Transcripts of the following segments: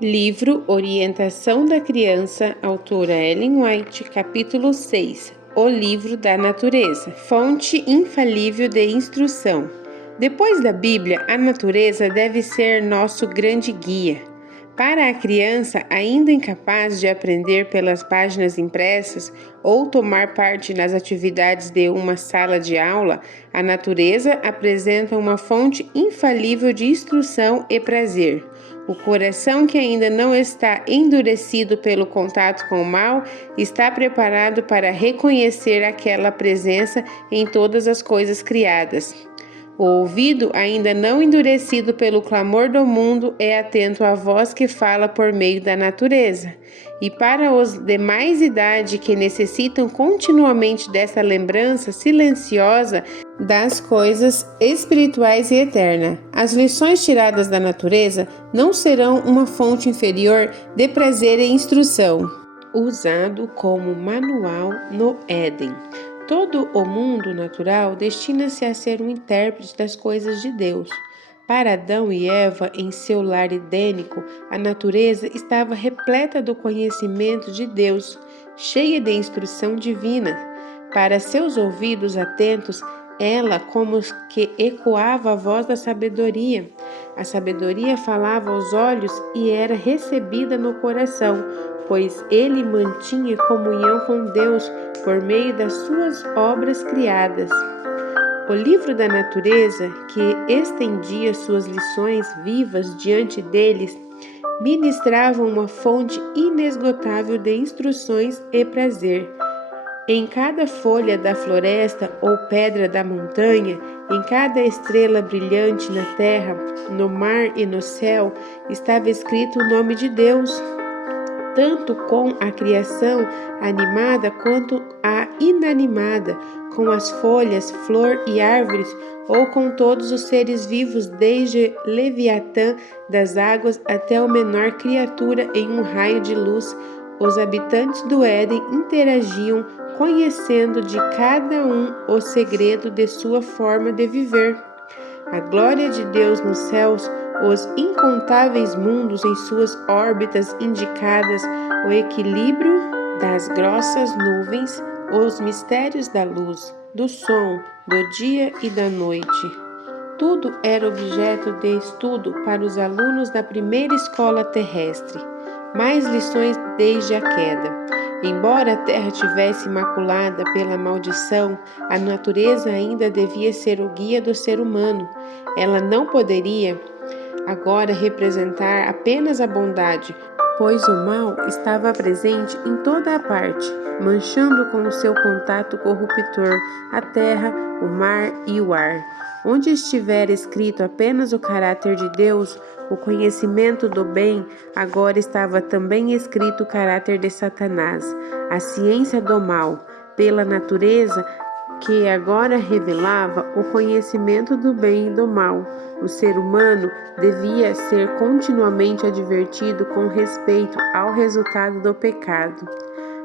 Livro Orientação da Criança, autora Ellen White, capítulo 6. O Livro da Natureza, fonte infalível de instrução. Depois da Bíblia, a natureza deve ser nosso grande guia. Para a criança ainda incapaz de aprender pelas páginas impressas ou tomar parte nas atividades de uma sala de aula, a natureza apresenta uma fonte infalível de instrução e prazer. O coração que ainda não está endurecido pelo contato com o mal está preparado para reconhecer aquela presença em todas as coisas criadas. O ouvido, ainda não endurecido pelo clamor do mundo, é atento à voz que fala por meio da natureza. E para os de mais idade que necessitam continuamente dessa lembrança silenciosa das coisas espirituais e eternas, as lições tiradas da natureza não serão uma fonte inferior de prazer e instrução, usado como manual no Éden. Todo o mundo natural destina-se a ser um intérprete das coisas de Deus. Para Adão e Eva, em seu lar edênico, a natureza estava repleta do conhecimento de Deus, cheia de instrução divina. Para seus ouvidos atentos, ela como que ecoava a voz da sabedoria. A sabedoria falava aos olhos e era recebida no coração, pois ele mantinha comunhão com Deus por meio das suas obras criadas. O livro da natureza, que estendia suas lições vivas diante deles, ministrava uma fonte inesgotável de instruções e prazer. Em cada folha da floresta ou pedra da montanha, em cada estrela brilhante na terra, no mar e no céu, estava escrito o nome de Deus, tanto com a criação animada quanto a inanimada, com as folhas, flor e árvores, ou com todos os seres vivos, desde Leviatã das águas até a menor criatura em um raio de luz. Os habitantes do Éden interagiam, conhecendo de cada um o segredo de sua forma de viver. A glória de Deus nos céus, os incontáveis mundos em suas órbitas indicadas, o equilíbrio das grossas nuvens, os mistérios da luz, do som, do dia e da noite. Tudo era objeto de estudo para os alunos da primeira escola terrestre. Mais lições desde a queda. Embora a terra tivesse imaculada pela maldição, a natureza ainda devia ser o guia do ser humano. Ela não poderia agora representar apenas a bondade, pois o mal estava presente em toda a parte, manchando com o seu contato corruptor a terra, o mar e o ar. Onde estiver escrito apenas o caráter de Deus, o conhecimento do bem, agora estava também escrito o caráter de Satanás, a ciência do mal, pela natureza que agora revelava o conhecimento do bem e do mal. O ser humano devia ser continuamente advertido com respeito ao resultado do pecado.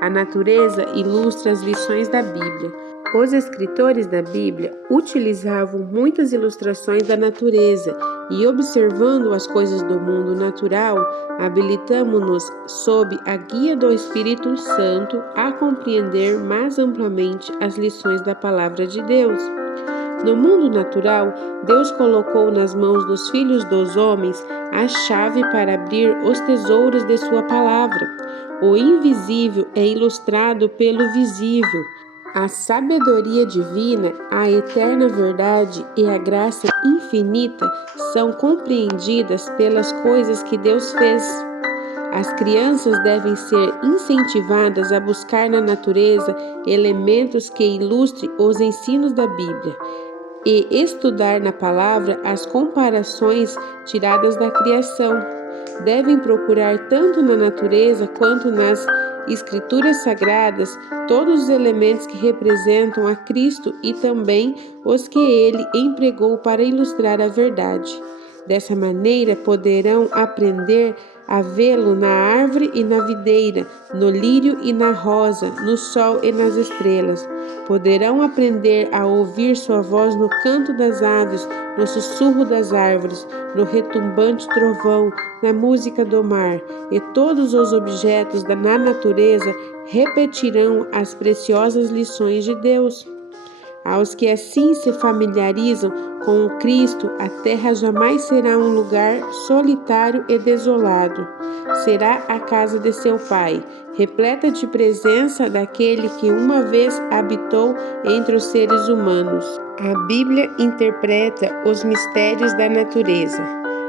A natureza ilustra as lições da Bíblia. Os escritores da Bíblia utilizavam muitas ilustrações da natureza e, observando as coisas do mundo natural, habilitamo-nos, sob a guia do Espírito Santo, a compreender mais amplamente as lições da Palavra de Deus. No mundo natural, Deus colocou nas mãos dos filhos dos homens a chave para abrir os tesouros de sua palavra. O invisível é ilustrado pelo visível. A sabedoria divina, a eterna verdade e a graça infinita são compreendidas pelas coisas que Deus fez. As crianças devem ser incentivadas a buscar na natureza elementos que ilustrem os ensinos da Bíblia e estudar na palavra as comparações tiradas da criação. Devem procurar tanto na natureza quanto nas Escrituras Sagradas todos os elementos que representam a Cristo e também os que ele empregou para ilustrar a verdade. Dessa maneira poderão aprender a vê-lo na árvore e na videira, no lírio e na rosa, no sol e nas estrelas. Poderão aprender a ouvir sua voz no canto das aves, no sussurro das árvores, no retumbante trovão, na música do mar, e todos os objetos na natureza repetirão as preciosas lições de Deus. Aos que assim se familiarizam com o Cristo, a terra jamais será um lugar solitário e desolado. Será a casa de seu Pai, repleta de presença daquele que uma vez habitou entre os seres humanos. A Bíblia interpreta os mistérios da natureza.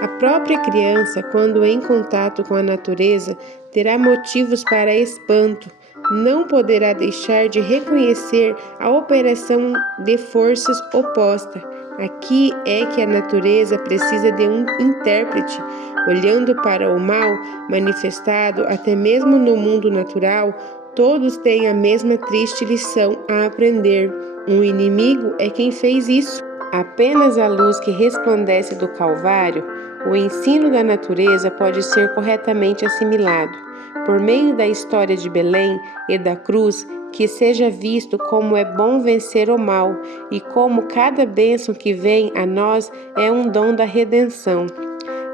A própria criança, quando em contato com a natureza, terá motivos para espanto. Não poderá deixar de reconhecer a operação de forças oposta. Aqui é que a natureza precisa de um intérprete. Olhando para o mal manifestado até mesmo no mundo natural, todos têm a mesma triste lição a aprender. Um inimigo é quem fez isso. Apenas a luz que resplandece do Calvário, o ensino da natureza pode ser corretamente assimilado. Por meio da história de Belém e da cruz, que seja visto como é bom vencer o mal e como cada bênção que vem a nós é um dom da redenção.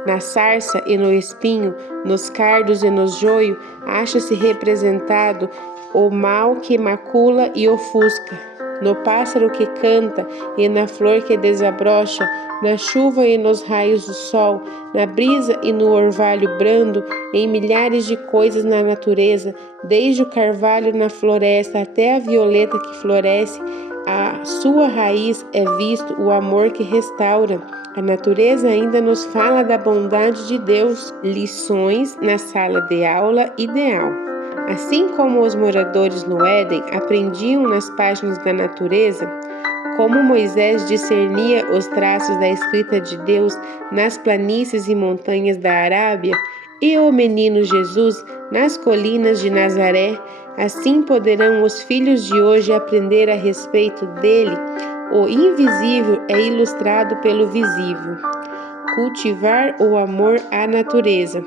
Na sarça e no espinho, nos cardos e no joio, acha-se representado o mal que macula e ofusca. No pássaro que canta e na flor que desabrocha, na chuva e nos raios do sol, na brisa e no orvalho brando, em milhares de coisas na natureza, desde o carvalho na floresta até a violeta que floresce, a sua raiz é visto o amor que restaura. A natureza ainda nos fala da bondade de Deus. Lições na sala de aula ideal. Assim como os moradores no Éden aprendiam nas páginas da natureza, como Moisés discernia os traços da escrita de Deus nas planícies e montanhas da Arábia, e o menino Jesus nas colinas de Nazaré, assim poderão os filhos de hoje aprender a respeito dele. O invisível é ilustrado pelo visível. Cultivar o amor à natureza.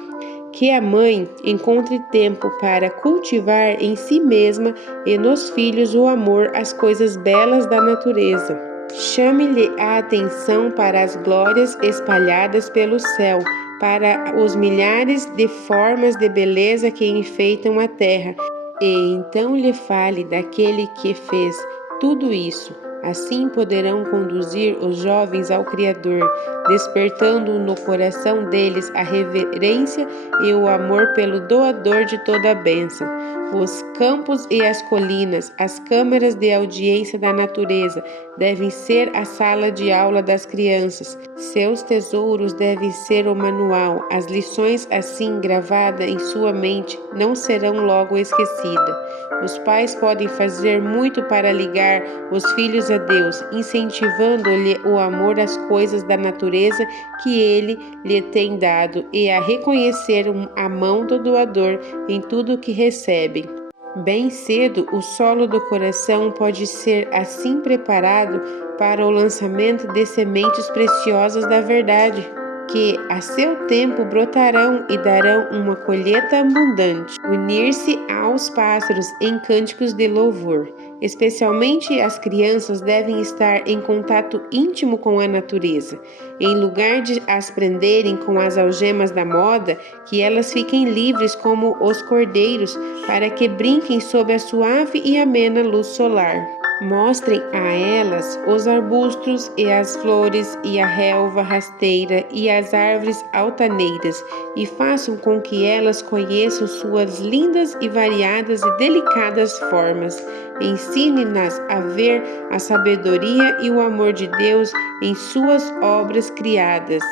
Que a mãe encontre tempo para cultivar em si mesma e nos filhos o amor às coisas belas da natureza. Chame-lhe a atenção para as glórias espalhadas pelo céu, para os milhares de formas de beleza que enfeitam a terra, e então lhe fale daquele que fez tudo isso. Assim poderão conduzir os jovens ao Criador, despertando no coração deles a reverência e o amor pelo doador de toda a bênção. Os campos e as colinas, as câmaras de audiência da natureza, devem ser a sala de aula das crianças. Seus tesouros devem ser o manual. As lições assim gravadas em sua mente não serão logo esquecidas. Os pais podem fazer muito para ligar os filhos a Deus, incentivando-lhe o amor às coisas da natureza que Ele lhe tem dado e a reconhecer a mão do doador em tudo o que recebe. Bem cedo, o solo do coração pode ser assim preparado para o lançamento de sementes preciosas da verdade, que a seu tempo brotarão e darão uma colheita abundante. Unir-se aos pássaros em cânticos de louvor. Especialmente as crianças devem estar em contato íntimo com a natureza. Em lugar de as prenderem com as algemas da moda, que elas fiquem livres como os cordeiros, para que brinquem sob a suave e amena luz solar. Mostrem a elas os arbustos e as flores e a relva rasteira e as árvores altaneiras, e façam com que elas conheçam suas lindas e variadas e delicadas formas. Ensine-nas a ver a sabedoria e o amor de Deus em suas obras criadas.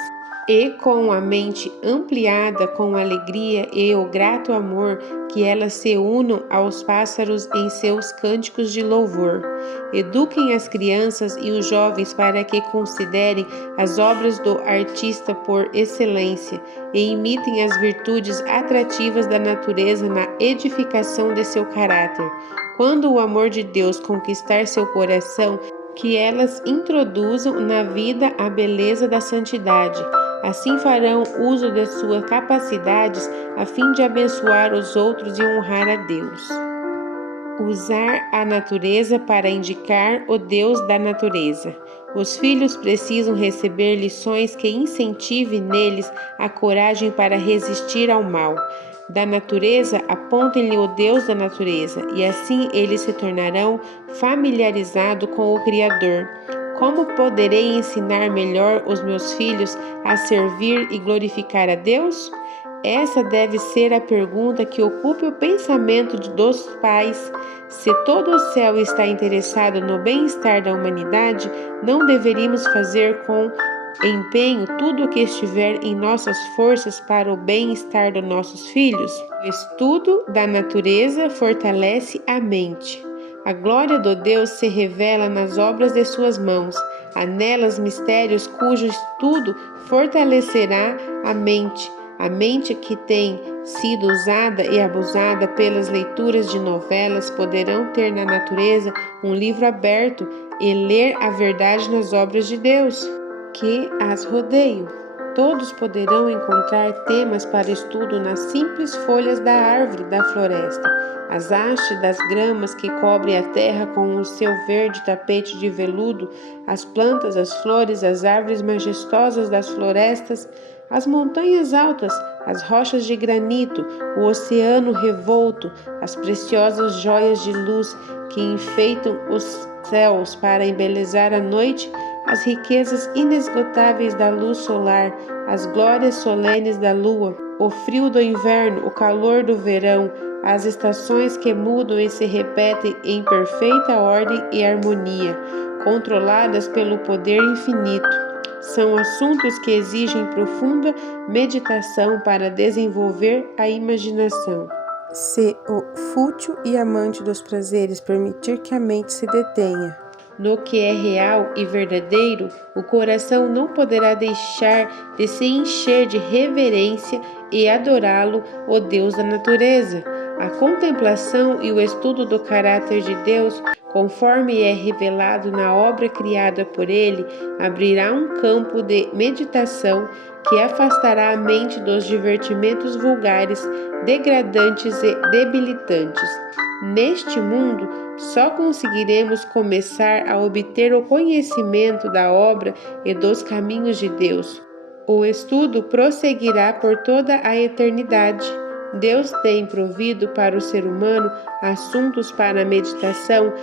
E com a mente ampliada com a alegria e o grato amor, que elas se unam aos pássaros em seus cânticos de louvor. Eduquem as crianças e os jovens para que considerem as obras do artista por excelência e imitem as virtudes atrativas da natureza na edificação de seu caráter. Quando o amor de Deus conquistar seu coração, que elas introduzam na vida a beleza da santidade. Assim farão uso de suas capacidades a fim de abençoar os outros e honrar a Deus. Usar a natureza para indicar o Deus da natureza. Os filhos precisam receber lições que incentivem neles a coragem para resistir ao mal. Da natureza, apontem-lhe o Deus da natureza, e assim eles se tornarão familiarizados com o Criador. Como poderei ensinar melhor os meus filhos a servir e glorificar a Deus? Essa deve ser a pergunta que ocupe o pensamento dos pais. Se todo o céu está interessado no bem-estar da humanidade, não deveríamos fazer com empenho tudo o que estiver em nossas forças para o bem-estar dos nossos filhos? O estudo da natureza fortalece a mente. A glória do Deus se revela nas obras de suas mãos. Há nelas mistérios cujo estudo fortalecerá a mente. A mente que tem sido usada e abusada pelas leituras de novelas poderão ter na natureza um livro aberto e ler a verdade nas obras de Deus que as rodeiam. Todos poderão encontrar temas para estudo nas simples folhas da árvore da floresta, as hastes das gramas que cobrem a terra com o seu verde tapete de veludo, as plantas, as flores, as árvores majestosas das florestas, as montanhas altas, as rochas de granito, o oceano revolto, as preciosas joias de luz que enfeitam os céus para embelezar a noite, as riquezas inesgotáveis da luz solar, as glórias solenes da lua, o frio do inverno, o calor do verão, as estações que mudam e se repetem em perfeita ordem e harmonia, controladas pelo poder infinito. São assuntos que exigem profunda meditação para desenvolver a imaginação. Se o fútil e amante dos prazeres permitir que a mente se detenha no que é real e verdadeiro, o coração não poderá deixar de se encher de reverência e adorá-lo, o Deus da natureza. A contemplação e o estudo do caráter de Deus, conforme é revelado na obra criada por Ele, abrirá um campo de meditação que afastará a mente dos divertimentos vulgares, degradantes e debilitantes. Neste mundo, só conseguiremos começar a obter o conhecimento da obra e dos caminhos de Deus. O estudo prosseguirá por toda a eternidade. Deus tem provido para o ser humano assuntos para a meditação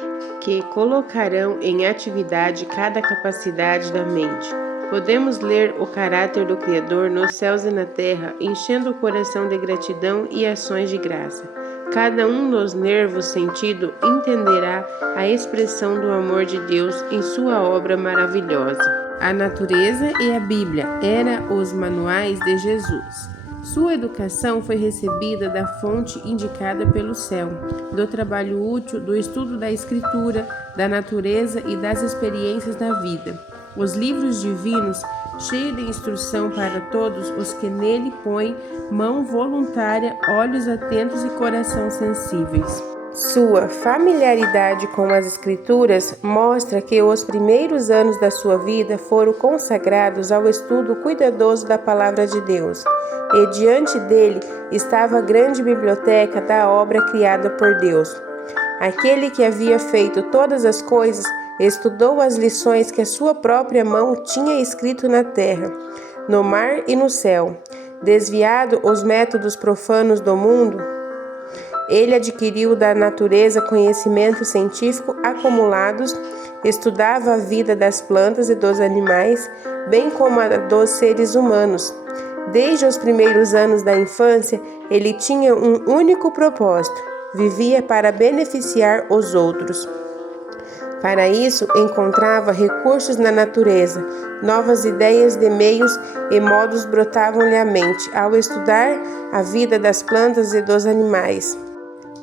que colocarão em atividade cada capacidade da mente. Podemos ler o caráter do Criador nos céus e na terra, enchendo o coração de gratidão e ações de graça. Cada um dos nervos sentidos entenderá a expressão do amor de Deus em sua obra maravilhosa. A natureza e a Bíblia eram os manuais de Jesus. Sua educação foi recebida da fonte indicada pelo céu, do trabalho útil, do estudo da Escritura, da natureza e das experiências da vida. Os livros divinos, cheios de instrução para todos os que nele põem mão voluntária, olhos atentos e coração sensíveis. Sua familiaridade com as Escrituras mostra que os primeiros anos da sua vida foram consagrados ao estudo cuidadoso da Palavra de Deus, e diante dele estava a grande biblioteca da obra criada por Deus. Aquele que havia feito todas as coisas estudou as lições que a sua própria mão tinha escrito na terra, no mar e no céu. Desviado os métodos profanos do mundo, ele adquiriu da natureza conhecimentos científicos acumulados, estudava a vida das plantas e dos animais, bem como a dos seres humanos. Desde os primeiros anos da infância, ele tinha um único propósito: vivia para beneficiar os outros. Para isso, encontrava recursos na natureza, novas ideias de meios e modos brotavam-lhe à mente ao estudar a vida das plantas e dos animais.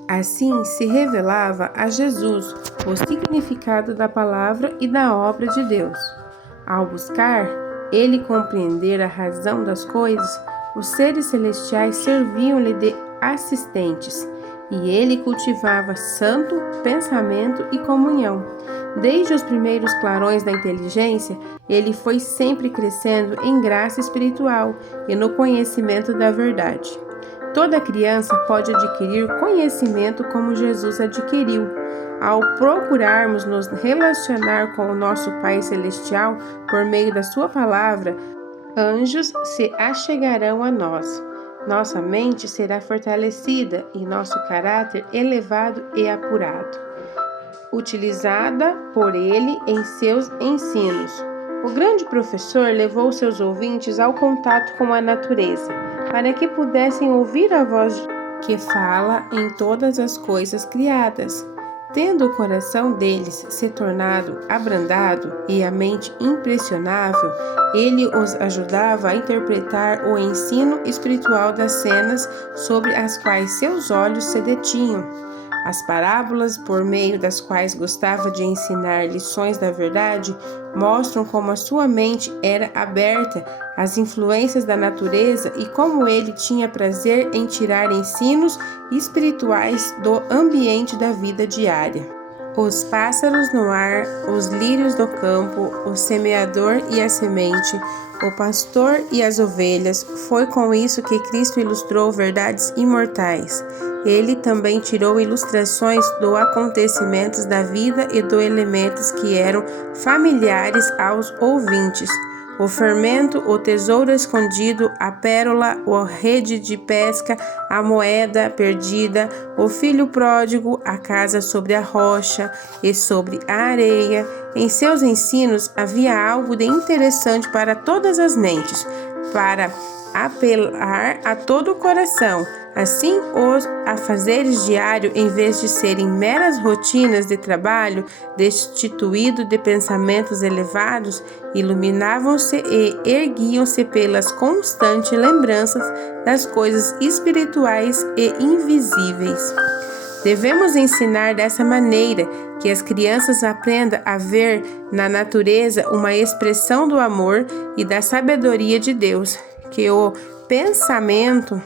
Assim se revelava a Jesus o significado da palavra e da obra de Deus. Ao buscar ele compreender a razão das coisas, os seres celestiais serviam-lhe de assistentes. e ele cultivava santo pensamento e comunhão. Desde os primeiros clarões da inteligência, ele foi sempre crescendo em graça espiritual e no conhecimento da verdade. Toda criança pode adquirir conhecimento como Jesus adquiriu. Ao procurarmos nos relacionar com o nosso Pai Celestial por meio da Sua palavra, anjos se achegarão a nós. Nossa mente será fortalecida e nosso caráter elevado e apurado, utilizada por ele em seus ensinos. O grande professor levou seus ouvintes ao contato com a natureza, para que pudessem ouvir a voz que fala em todas as coisas criadas. Tendo o coração deles se tornado abrandado e a mente impressionável, ele os ajudava a interpretar o ensino espiritual das cenas sobre as quais seus olhos se detinham. As parábolas, por meio das quais gostava de ensinar lições da verdade, mostram como a sua mente era aberta às influências da natureza e como ele tinha prazer em tirar ensinos espirituais do ambiente da vida diária. Os pássaros no ar, os lírios do campo, o semeador e a semente, o pastor e as ovelhas, foi com isso que Cristo ilustrou verdades imortais. Ele também tirou ilustrações dos acontecimentos da vida e dos elementos que eram familiares aos ouvintes. O fermento, o tesouro escondido, a pérola, a rede de pesca, a moeda perdida, o filho pródigo, a casa sobre a rocha e sobre a areia. Em seus ensinos havia algo de interessante para todas as mentes, para apelar a todo o coração. Assim, os afazeres diários, em vez de serem meras rotinas de trabalho, destituídos de pensamentos elevados, iluminavam-se e erguiam-se pelas constantes lembranças das coisas espirituais e invisíveis. Devemos ensinar dessa maneira que as crianças aprendam a ver na natureza uma expressão do amor e da sabedoria de Deus, que o pensamento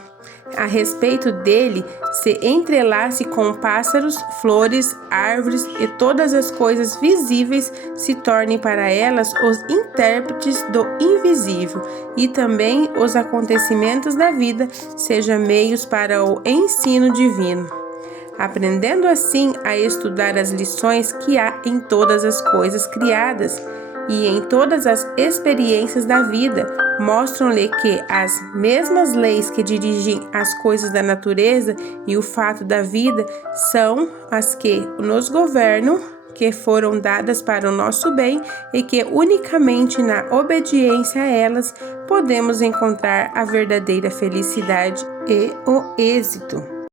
a respeito dele se entrelace com pássaros, flores, árvores e todas as coisas visíveis se tornem para elas os intérpretes do invisível e também os acontecimentos da vida sejam meios para o ensino divino. Aprendendo assim a estudar as lições que há em todas as coisas criadas e em todas as experiências da vida, mostram-lhe que as mesmas leis que dirigem as coisas da natureza e o fato da vida são as que nos governam, que foram dadas para o nosso bem e que unicamente na obediência a elas podemos encontrar a verdadeira felicidade e o êxito.